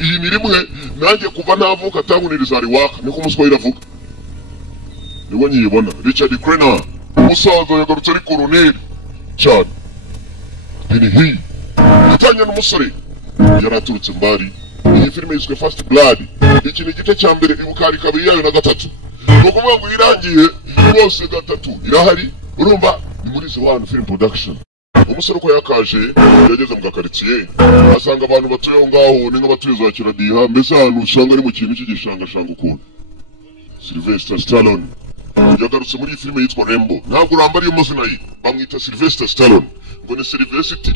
iyi ni rimwe nanjye kuva navuka tangu nirizari waka niko umuswahili avuga niwe nyibona Richard Crenna umusaza yagarutse ari koroneli cyane hii atanya n'umusore yaraturutse mbari iyi filime yiswe First Blood iki ni igice cya mbere ibukari kabiri yayo na gatatu nuko ngo irangiye bose gatatu irahari urumva ni muri One Film Production umusore ko yakaje yageze mu gakaritsiye asanga abantu batuye ngaho ni nk'abatuye za Kiradiha mbese ahantu usanga ari mu kintu cy'igishangashanga ukuntu Sylvester Stallone yagarutse muri iyi filime yitwa Rambo ntabwo uramba ariyo mazina ye bamwita Sylvester Stallone ngo ni Sylvester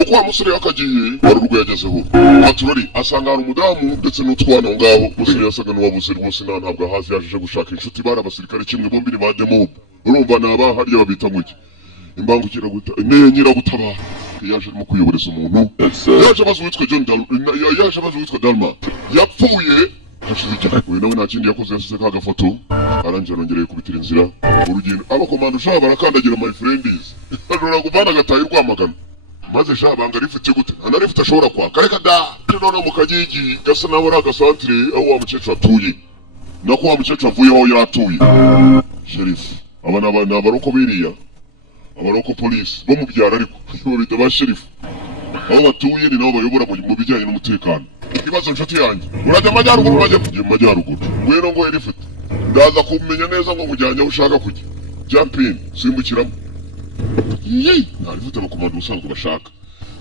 uko wa musore yakagiye wari urwo yagezeho aturori asanga hari umudamu ndetse n'utwana aho ngaho umusore yasaga n'uwabuze rwose ntabwo ahazi yaje gushaka inshuti bari abasirikare kimwe bombi ni ba demob urumva naba harya babita nguki imbangukira nyiragutabara yaje arimo kuyoboreza umuntu yaje abaza witwa yaje abaza witwa Dalma yapfuye hashize igihe uyu nawe nta kindi yakoze yasize ka gafoto arangira nongereye kubitira inzira urugendo abakomando ushaka barakandagira my friends nora kuvana gataye Rwamagana maze shabanga rifite gute anarifite ashobora kwaka reka da none mu kagigi gasa nawe ari agasantre aho wa mukecuru atuye nako wa mukecuru avuyeho yaratuye sheriff abana baroko biriya abaroko police bo mu byaro ariko bita ba sheriff aho batuye ni nabo bayobora mu bijyanye n'umutekano ikibazo nshuti yanjye urajya amajyaruguru bajya kujya mu majyaruguru ngwino ngo rifite ndaza kumenya neza ngo mujyanye aho ushaka kujya jumping simbukiramo ntarifite abakomando usanzwe bashaka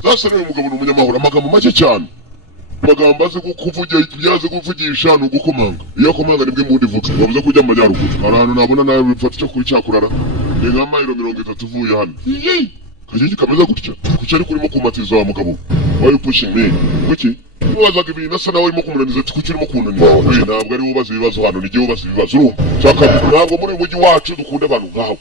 zase niwe mugabo n'umunyamahoro amagambo make cyane amagambo azi byaze kuvugisha ni ugukomanga iyo komanga nibwo imundi vuga bavuze kujya mu majyaruguru ahantu nabona nawe bifata cyo kuri cyakurara ni nka mayiro 30 uvuye hano kagiki kameze gutya kuki ari kurimo kumatiza wa mugabo why pushing me kuki ubazaga ibintu asa nawe urimo kumunaniza ati kuki urimo kunaniza ntabwo ari ubaza ibibazo hano n'igihe ubaza ibibazo urumva cyaka ntabwo muri mujyi wacu dukunda abantu ngaho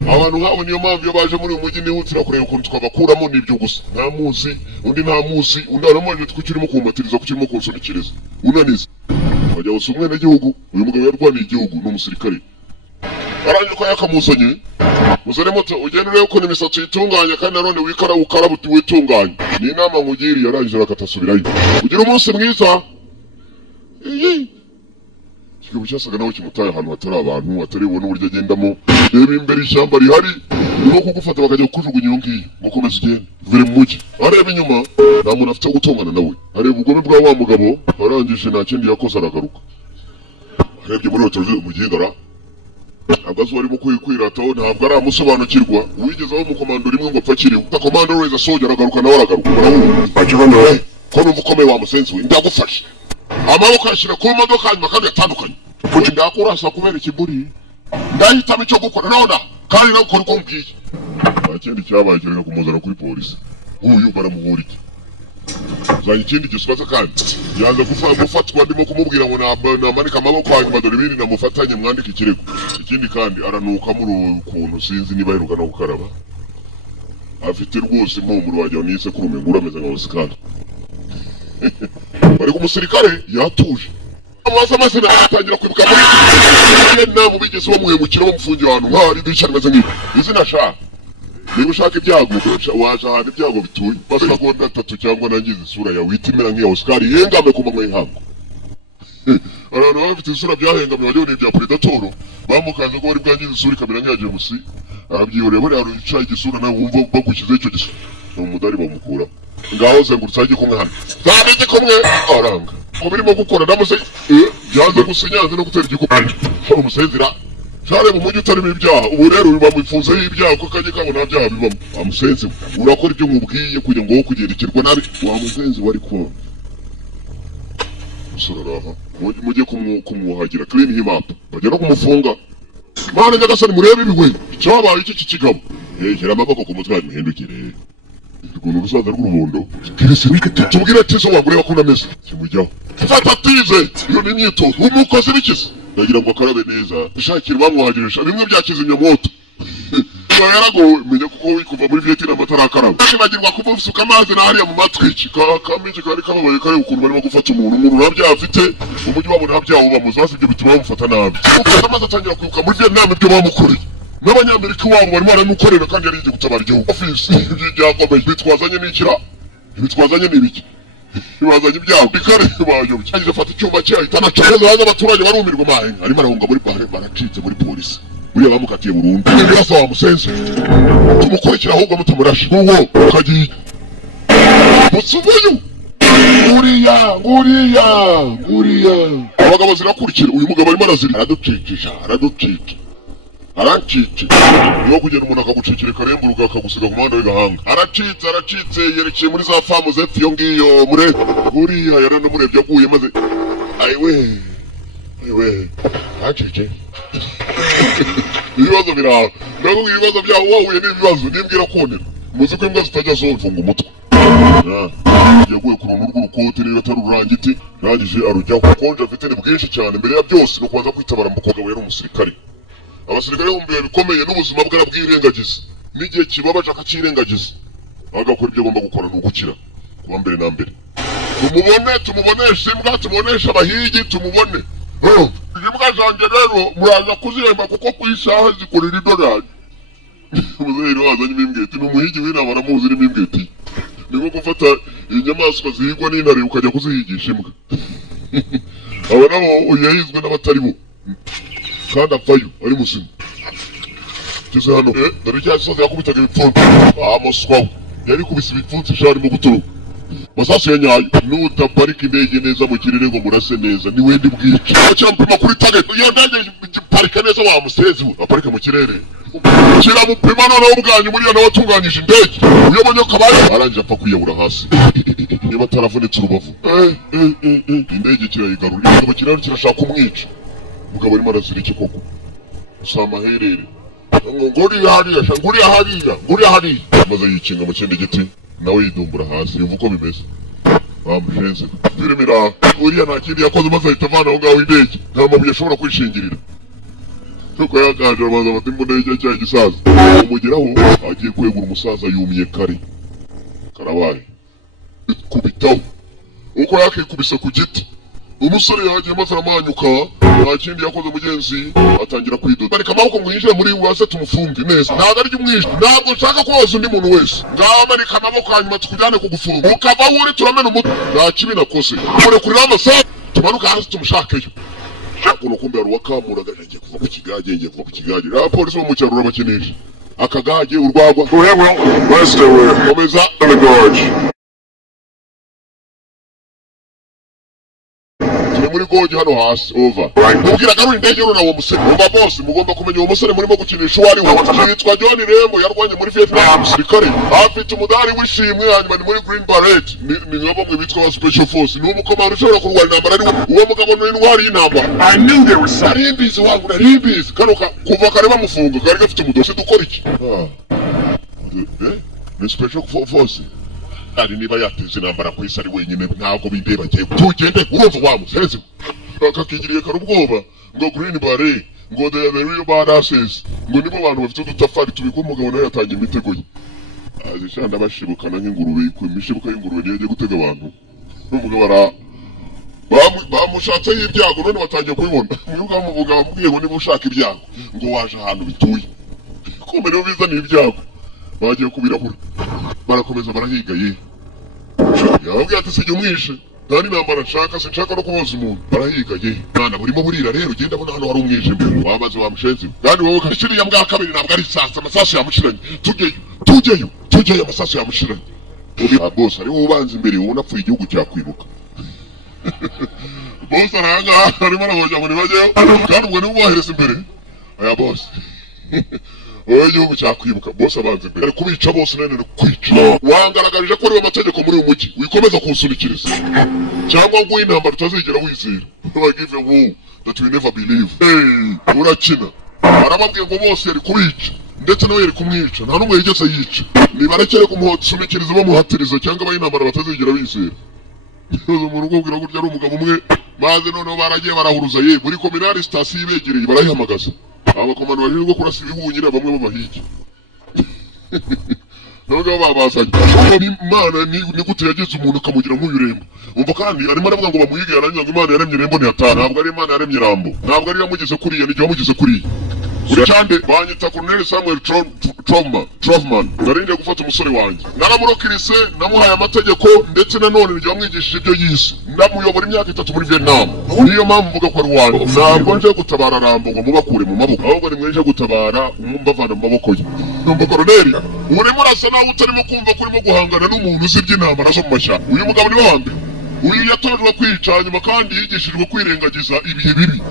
abantu nk'abo niyo mpamvu iyo baje muri uyu mujyi nihutira kureba ukuntu twabakuramo n'ibyo gusa nta muzi undi nta muzi undi aramubaza ati kuki urimo kumatiriza kuki urimo kunsunikiriza unaniza bajya gusa umwenegihugu uyu mugabo yarwaniye igihugu ni umusirikare arangije ko yakamuzanye muzane moto ugenda urebe ukuntu imisatsi yitunganya kandi nanone ukarabuti witunganya ni inama nkugiriye arangije bakatasubirayo ugira umunsi mwiza kigabo cyasaga nawe kimutaye ahantu hatari abantu hatari ubona uburyo agendamo reba imbere ishyamba rihari niho kugufata bakajya kukujugunya iyo ngiyo mukomeza ugenda vire mu mujyi areba inyuma nta muntu afite gutongana nawe areba ubugome bwa wa mugabo arangije nta kindi yakoze aragaruka arebye muri hoteli umugindara ntabwo azi uwarimo kwirataho ntabwo aramusobanukirwa uwigeze aho umukomando rimwe ngo apfa akiriho utakomando wese asohoye aragaruka nawe aragaruka urabona ko numva ukomeye wa musenzi we ndagufashe amaboko yashyira ku modoka hanyuma kandi yatandukanye kuki ndakurasa kubera ikiburi ndahitamo icyo gukora none kandi nawe ukora uko mbwiye nta kindi cyabaye kireka kumuzana kuri polisi uyu baramuhura iki zanye ikindi gisubaza kandi yanze gufatwa ndimo kumubwira ngo namanika amaboko hanyuma dore ibindi namufatanye mwandika ikirego ikindi kandi aranuka muri ukuntu sinzi niba aheruka no gukaraba afite rwose impumuro wagira nise kurumenga urameze nka Oscar bari kumusirikare yatuje amaze amazina atangira kwibuka muri nabo bigeze bamuhemukira bamufungira ahantu nk'ahari bicara meze nk'ibi izina sha niba ushaka ibyago waje ahantu ibyago bituye basagonda 3 cyangwa nangize isura yawe itimera nk'iya Oscar yengame ku manywa y'inhango abantu bafite isura byahengame bajye ni bya predator bamukanze ko bari bwangize isura ikamera nk'iya James arabyihoreye bari arucaye igisura nawe wumva bagukize icyo gisura umudari bamukura ngaho zengurutsa igikomwe hano zabe igikomwe aranga ko birimo gukora ndamuse byaze gusinyaza no gutera igikomwe umusezira cyane mu mujyi utarimo ibyaha ubu rero bamufunze y'ibyaha ko kanye kabo nta byaha bibamo amusenze urakora ibyo mubwiye kugira ngo kugendekirwa nabi wa musenzi wari ko soraraha mujye kumwuhagira clean him up bajya no kumufunga mana nyagasani murebe ibigwe cyabaye iki kigabo hera amaboko ku mutwe muhindukire ukuntu urusaza rw'urubondo tubwire ati zo wagureba ko unameze kimujyaho fata tize iyo ni imyitozo umukozi bikiza ndagira ngo akarabe neza ushakira bamwuhagirisha bimwe byakizimya moto yaragowe menya kuko wikuva muri Vietnam atarakaraba ashibagirwa kuva usuka amazi na hariya mu matwi kamije kari kababaye kare ukuntu barimo gufata umuntu nabya afite umujyi wabo nabya uba muzazi ibyo bituma bamufata nabi kuko amazi atangira kwibuka muri Vietnam ibyo bamukoreye n'abanyamerika wabo barimo baramukorera kandi yari igiye gutabara igihugu office byakomeye bitwazanye n'ikira bitwazanye n'ibiki bazanye ibyago bikare bayobye cyangije afata icyuma cye ahita anacaza baza abaturage barumirwa mahenga arimo arahunga muri bare baracitse muri polisi buriya bamukatiye burundu birasa wa musense tumukurikira ahubwo mutamurashe uwo kagiye musubuyu nguriya abagabo zirakurikira uyu mugabo arimo arazira araducikisha arancitse niwo kugenda umuntu akagucikira karemburuka akagusiga ku muhanda w'igahanga aracitse yerekeye muri za famu zepfo iyo ngiyo buriya yaranamurebye aguye maze ayiwe arancitse ibibazo biraho ndavuga ibibazo byaho wahuye n'ibibazo nimbwira konera muzi ko imbwa zitajya zonfunga umutwe yaguye ku runtu rw'urukote rero atari ururangiti rangije arujyaho konje afite ni bwinshi cyane mbere ya byose no kubanza kwitabara mukobwa we yari umusirikare abasirikare bumbiye bikomeye n'ubuzima bwe arabwirengagiza n'igihe kibabaje akakirengagiza agakora ibyo agomba gukora n'ugukira kuba mbere na mbere tumuboneshe imbwa tumuboneshe abahigi tumubone imbwa zanjye rero muraza kuzihemba kuko ku isaha zikorera idolari umuzahiri wazanye imimbweti ni umuhigi w'inama aramuzi n'imimbweti ni nko gufata inyamaswa zihigwa n'intare ukajya kuzihigisha imbwa aba nabo yahizwe n'abatari bo kandi apfayo ari muzima tuse hano dore cya gisozi yakubitaga ibipfunsi amuswaho yari kubisa ibipfunsi sha arimo gutoroka masasu ya nyayo nutaparika indege neza mu kirere ngo murase neza ni wendi bwica cyamupima kuri target iyo ndege parika neza wa musezi aparike mu kirere kiramupima noneho ubwanyu muri nawe watunganyije indege uyabonye kabaye arangije apfa kwiyabura hasi niba ataravunitse urubavu indege kirayigarura igabo kiraro kirashaka umwica mugabo arimo arazira iki koko usama herere nguriya hariya maze yikinga mu kindi giti nawe yidumbura hasi yumva uko bimeze bamushenze filime uriya nta kindi yakoze maze ahita avana aho ngaho indege nta mabuye ashobora kwishingirira nuko yakaje amaze amata imbunda cya gisaza umugeraho agiye kwegura umusaza yumiye karabaye kubitaho uko yakikubise ku giti umusore yagiye maze aramanyuka nta kindi yakoze mugenzi atangira kwidoda bareka amaboko mwinjire muri wase tumufunge neza ntabwo ari umwishe ntabwo nshaka koza undi muntu wese ngamarika amaboko hanyuma tukujyane kugufunga ukava uri turamena umutwe nta kibi nakoze murekurira amasaha tumanuka hasi tumushakayo shakuno kumbe ari wakamuraga agiye kuva ku kigage polisi bo mu cyaro urabakinisha akagage urwagwa komeza the gorge muri goji hano hasi over mubwira garuri indege runa uwo musore umva boss mugomba kumenya uwo musore murimo gukinisha uwari we yitwa John Rembo yarwanye muri Vietnam musirikare afite umudari w'ishimwe hanyuma ni muri Green Beret ni nk'abo mu bitwa wa Special Force ni umukomando ushobora kurwanya intambara ari uwo mugabo ni intwari y'intambara I knew there was something narimbizi karuka kuva kare bamufunga kare gafite umudosi dukora iki ni Special Force ari niba yateze intambara ku isi ari wenyine ntabwo bindeba giye tugende urumva wamuseze akakigiriye karubwoba ngo Green Beret ngo the real badasses ngo nibo bantu bafite udutafari tubiko umugabo nawe yatangiye imitego ye azishanda bashibukana nk'ingurube ku mishibuka y'ingurube niyo gutega abantu n'umugabo ara bamushatse y'ibyago none batangiye kubibona mwuga muvuga bamubwiye ngo niba ushaka ibyago ngo waje ahantu bituye kumbe niyo bizaniye ibyago bagiye kubirahura barakomeza barahiga ye yababwiye ati sijya umwishe nta n'intambara nshaka sinshaka no kuboza umuntu barahiga ye mwana burimo burira rero ugenda abona hano hari umwijima wamaze wamushenze kandi wowe kashiriya mbwa kabiri ntabwo ari sasa amasasu yamushiranye tujyeyo amasasu yamushiranye boss ari wowe ubanza imbere wowe unapfuye igihugu cyakwibuka boss aranga arimo arahoja ngo nibajyeyo kandi ubwo niwe ubohereza imbere aya boss wowe igihugu cyakwibuka bose abanze imbere ari kubica bose nene kwica wangaragarije ko ariwe amategeko muri uyu mujyi wikomeza kunsunikiriza cyangwa ngo intambara utazigera wizera I give a rule that we never believe urakina arababwiye ngo bose yari kubica ndetse nawe yari kumwica nta n'umwe yigeze yica nibarekere kumusunikiriza bamuhatiriza cyangwa abayintambara batazigera bizera mu rugo bwira gutya ari umugabo umwe maze noneho baragiye barahuruza ye buri kominari sitasiyo ibegereye barayihamagaza abakomando bahirirwa kurasa ibihunyira bamwe b'abahigi nabwo babazanye Imana ni gute yagize umuntu akamugira nk'uyurembo umva kandi arimo aravuga ngo bamuhige yarangiza ngo Imana yaremye irembo ntiyatana ntabwo ari Imana yaremye irambo ntabwo ari yamugize kuriya ni wamugize kuriya uri cyande banyita Colonel Samuel Trofman narinde gufata umusore wanjye naramurokirise namuhaye amategeko ndetse nanone njya mwigishije ibyo yise ndamuyobora imyaka 3 muri Vietnam niyo mpamvu mvuga ko ari wanjye ntabwo nje gutabara Rambo ngo mubakure mu maboko ahubwo ni mwenje gutabara mbavana mu maboko ye numva Colonel uri murasa nawe utarimo kumva ko urimo guhangana n'umuntu uzi iby'intambara zo mu mashyamba uyu mugabo ni wande uyu yatojwe kwica nyuma kandi yigishijwe kwirengagiza ibihe bibi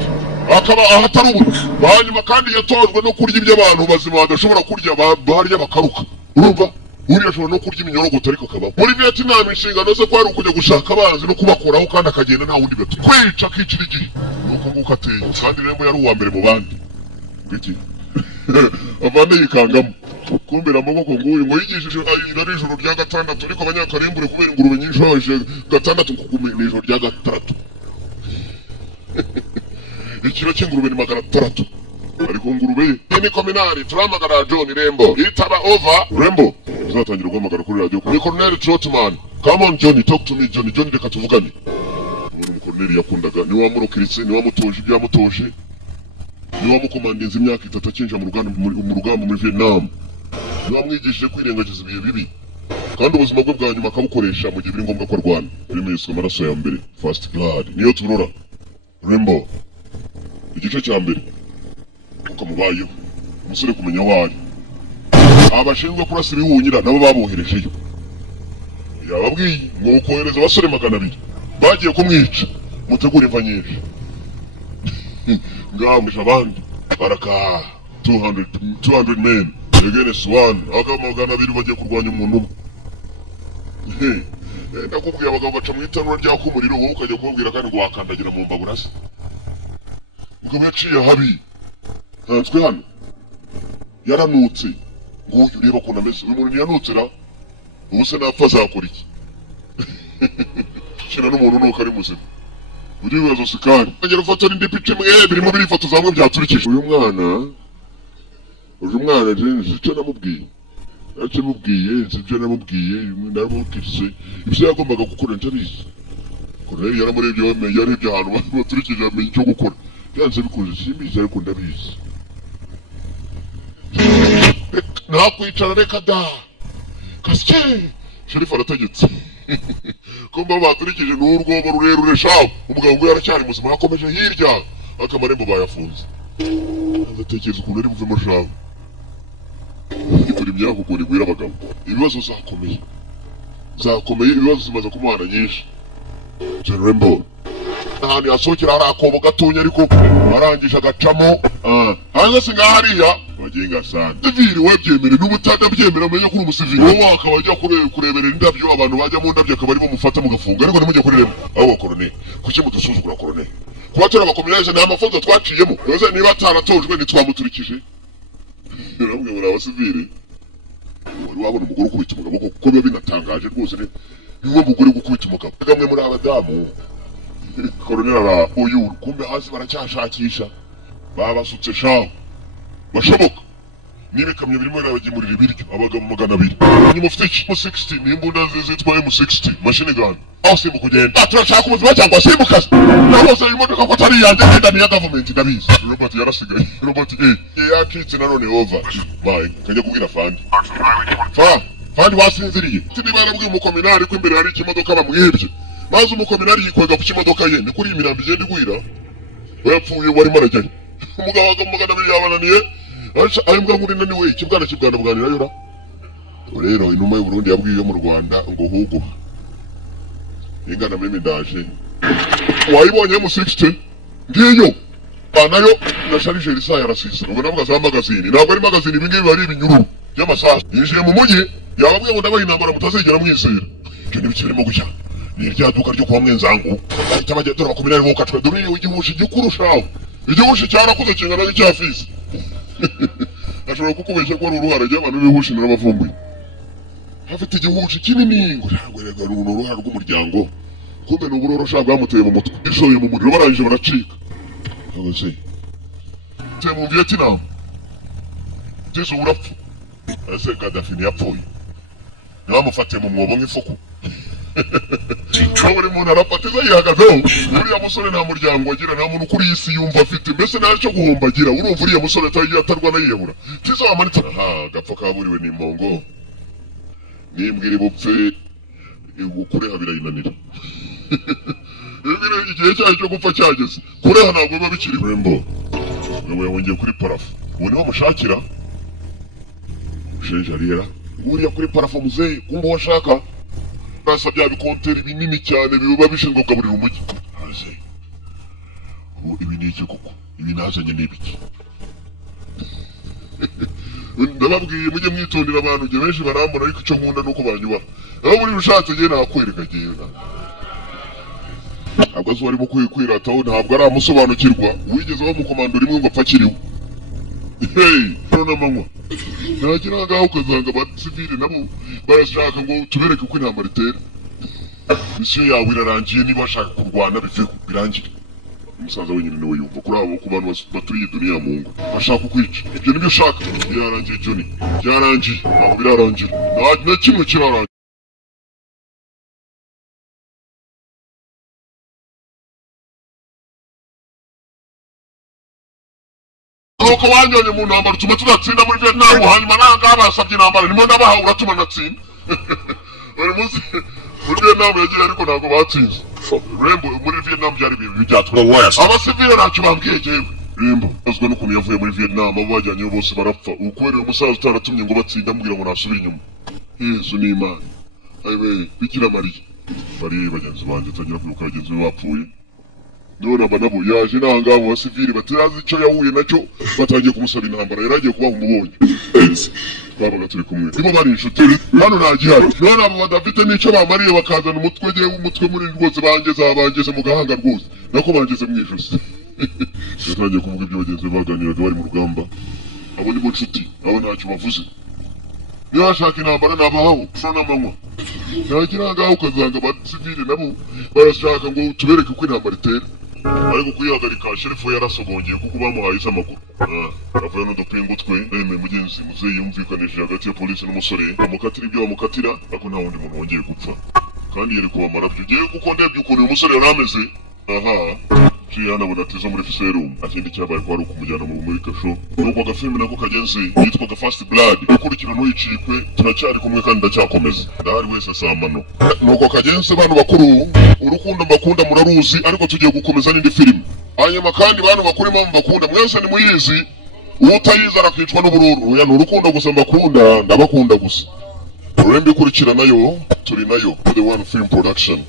akaba ahatari ubu hanyuma kandi yatojwe no kurya ibyo abantu bazima badashobora kurya barya bakaruka urumva uri ashobora no kurya iminyorogoto ariko akaba muri Vietnam inshingano ze kwari ukujya gushaka abanzi no kubakuraho kandi akagenda nta wundi gato kwica akicira igihe nuko nguko ateye kandi rero yari uwa mbere mu bandi ngiki avande yikangamo kumbera amaboko nguyu ngo yigishije ari ijoro rya gatandatu ariko abanyakarimbure kubera ingurube nyinshi baje gatandatu kugume n'ijoro rya gatandatu ikiro cy'ingurube ni 600 ariko ngurube ni kominari turamagara John Rembo itaba over Rembo uzatangira guhamagara kuri radio ni Colonel Trotman come on Johnny talk to me Johnny reka tuvugane uri Colonel yakundaga ni wamurokiritse ni wamutoje ibyo yamutoje ni wamukomandinze imyaka 3 akinja mu rugamba muri Vietnam ni wamwigishije kwirengagiza ibihe bibi kandi ubuzima bwe bwa nyuma akabukoresha mu gihe biri ngombwa ko arwana birimo yiswe amaraso ya mbere first blood niyo turora Rembo igice cya mbere ukamubayeho umusore kumenya wari abashinzwe kurasa ibihunyira nabo baboherejeyo yababwiye ngo kohereza abasore 200 bagiye kumwica mutegura imva nyinshi ngamuje abandi baraka 200 men against one akamagana 200 bagiye kurwanya umuntu umwe ndakubwiye abagabo baca mu itanura ryako umuriro wowe ukajya kubabwira kandi ngo wakandagira mu mbaburase ngo yaciye habi ntatswe hano yaranutse ngo ureba ko nameze uyu muntu yanutse ra ubu se napfa zakora iki kina n'umuntu nuko ari muzima uri bibazo sikari ngera ufotora indi pice mwe birimo birifoto zamwe byaturikije uyu mwana icyo namubwiye icyo namubwiye ndamubwiye ibyo yagombaga gukora ntabizi Colonel yaramurebye yarebye ahantu baturikije amenye icyo gukora byanze bikoze simbizi ariko ndabizi nakwicara reka da kasike Sheriff arategetse kumba baturikije n'urwobo rurerure shaho umugabo ngo yaracyari muzima yakomeje hirya akamarembo bayafunze agatekereza ukuntu ari buvemo shaho buri myaka ukuntu igwira abagabo ibibazo zakomeye ibibazo zimaze kumuhana nyinshi Rembo ahantu yasohokera hari akobo gatonya ariko arangije agacamo hanze singa hariya bagenga sana civili webyemere n'ubutadabyemera amenye kuri umusivili wowe akaba ajya kurebera indabyo abantu bajya mu ndabyo akaba ari bamufata mugafungwa ariko nimujye kurerema aho Colonel kuki mudusuzugura Colonel kubatera abakomereze nta mafoto twaciyemo yoze niba ataratojwe nitwamuturikije namwe muri abasivili wari wabona umugore ukubita umugabo kuko biba binatangaje rwose niwe mugore gukubita umugabo kamwe muri abadamu Colonel uyu kumbe hasi baracyashakisha babasutse shaho bashoboka n'ibikamyo birimo birabagemurira ibiryo abagabo 200 ni mufite M60 n'imbunda zitwa M60 machine gun aho simbuka kugenda turashaka ubuzima cyangwa simbuka naho se imodoka ko atari yanjye ndenda ni ya government ndabizi Robert yarasigaye Robert yakitse nanone over bye kajya kubwira fandi wasinziriye niba yarabwiye umukominari ko imbere hari ikimodoka bamwibye maze umukominari yikwega ku kimodoka ye ni kuri imirambi igenda igwira yapfuye wari marajyanye umugabo wagamugana yabananiye ayimbwa nguri naniwe ikibwana bwanira yora rero inuma y'u Burundi yabwiye mu Rwanda ngo hugo ingana mimi ndaje wayibonye M60 ngiyo banayo na Charge Elisa yarasisa ngo nabwo za magazine ntabwo ari magazine ibingibi bari ibinyururu y'amasaha yinjiye mu mujyi yababwiye ngo ndabaye intambara mutazigera mwizera ibyo ntibikirimo gucya ni iryaduka ryo kuba mwenzangu ahita bajya dore bakominari bo kacwe dore igihushi gikurushaho igihushi cyarakuze kingana n'icyafisi ashobora kukubeshya ko ari uruhara ry'abantu b'ihushi n'abavumbuye hafite igihushi kinini ngo ntabwo rega ari uruhara rw'umuryango kumbe ni uburorosha bwamuteye mu mutwe bishoye mu muriro barangije baracika ntabwo se te mu Vietnam Jesu urapfu ese Gaddafi yapfuye bamufatiye mu mwobo nk'ifuku buri muntu arapatiza yihagazeho. Uriya musore nta muryango agira, nta muntu kuri iyi si yumva afite, mbese nta cyo guhomba agira. Urumva uriya musore atarwana yiyahura, tizo wamanitse gapfa kaburiwe n'impongo, nimbwira bupfe kureha birayinanira. Igihe cyayo cyo gupfa cyageze, kureha ntabwo biba bikiri. Rembo wewe wongeye kuri parafu, ubu niho mushakira ushenje arira uriya kuri parafu muzehe, kumva washaka basa bya bikonteri binini cyane biba bishinzwe kugaburira umujyi. Haje ubu ibi ni iki koko, ibi nazanye ni ibiki? Ndababwiye mujye mwitondera abantu, nge benshi barambona ariko icyo nkunda nuko banyubaha. Aho muri rushatse nge nakwereka genda. Ntabwo azi warimo kwirataho, ntabwo ari amusobanukirwa, wigeze bamukomandura imwe ngo apfa akiriho. None amanywa ntagira ngaho ukazanga abasivili nabo barashaka ngo tubereke uko intambara itera. Misiyo yawe irarangiye, niba bashaka kurwana biveho birangire. Umusaza wenyine niwe yumva kuri abo ku bantu baturiye duniya mu ngo bashaka kukwica. Ibyo nibyo ushaka. Byarangiye Johnny, byarangiye, ntabwo birarangira, nta kimwe kirarangiye. Nuko wanyonye mu ntambara utuma tudatsinda muri Vietnam, hanyuma nangaha basabye intambara nimwe nabahawe uratuma natsinda. Buri munsi muri Vietnam yagiye ariko ntabwo batsinze. Rembo muri Vietnam byari ibintu byatuma abasivile ntacyo bambwiye jewe. Rembo azwe n'ukuntu yavuye muri Vietnam, abo bajyanyeyo bose barapfa. Ukwere umusaza utaratumye ngo batsinda amubwira ngo nasubire inyuma. Yesu ni Imana. Ayiwe Bikira Mariya. Bari bagenzi banjye tangira kwibuka bagenzi be bapfuye. None abanabo yaje nanga abo basivili batazi icyo yahuye nacyo, batangiye kumusaba intambara, yaragiye kubaha umubonye. Babaga turi kumwe, nibo bari inshuti hano nta gihari. None abo badafite n'icyo bamariye bakazana umutwe muri rwose bangeze mu gahanga rwose, nako bangeze mu ijosi. Yatangiye kuvuga ibyo bagenzi be baganiraga bari mu rugamba. Abo nibo nshuti, abo ntacyo bavuze. Niba bashaka intambara nabahaho none amanywa ntagira ngaho ukazanga abasivili nabo barashaka ngo tubereke uko intambara itera. Ariko kuyihagarika sherifu yarasogongeye kuko bamuhaye izamakuru. Avuye n'udupingu twe, mugenzi muzehe yumvikanije hagati ya polisi n'umusore, bamukatira ibyo bamukatira, ariko nta wundi muntu wongeye gupfa. Kandi yari kubamara byo ugiye kuko ndebye ukuntu uyu musore yari ameze. Ciye hanabona atizo muri serum, akindi cyabaye ko ari ukumujyana muri kasho. Nuko agafilme nako kagenzi yitwaga Fast Blood, ikurikirana uyicikwe, turacyari kumwe kandi ndacyakomeza. Ndahari wese samano. Nuko kagenzi bantu bakuru, urukundo mbakunda muraruzi, ariko tugiye gukomeza n'indi filime. Hanyuma kandi bantu bakuru impamvu mbakunda mwese ni muyizi, utayiza arakicwa n'ubururu. Oya n'urukundo gusa mbakunda, ndabakunda gusa. Urembe ikurikirana nayo turi nayo, The One Film Production.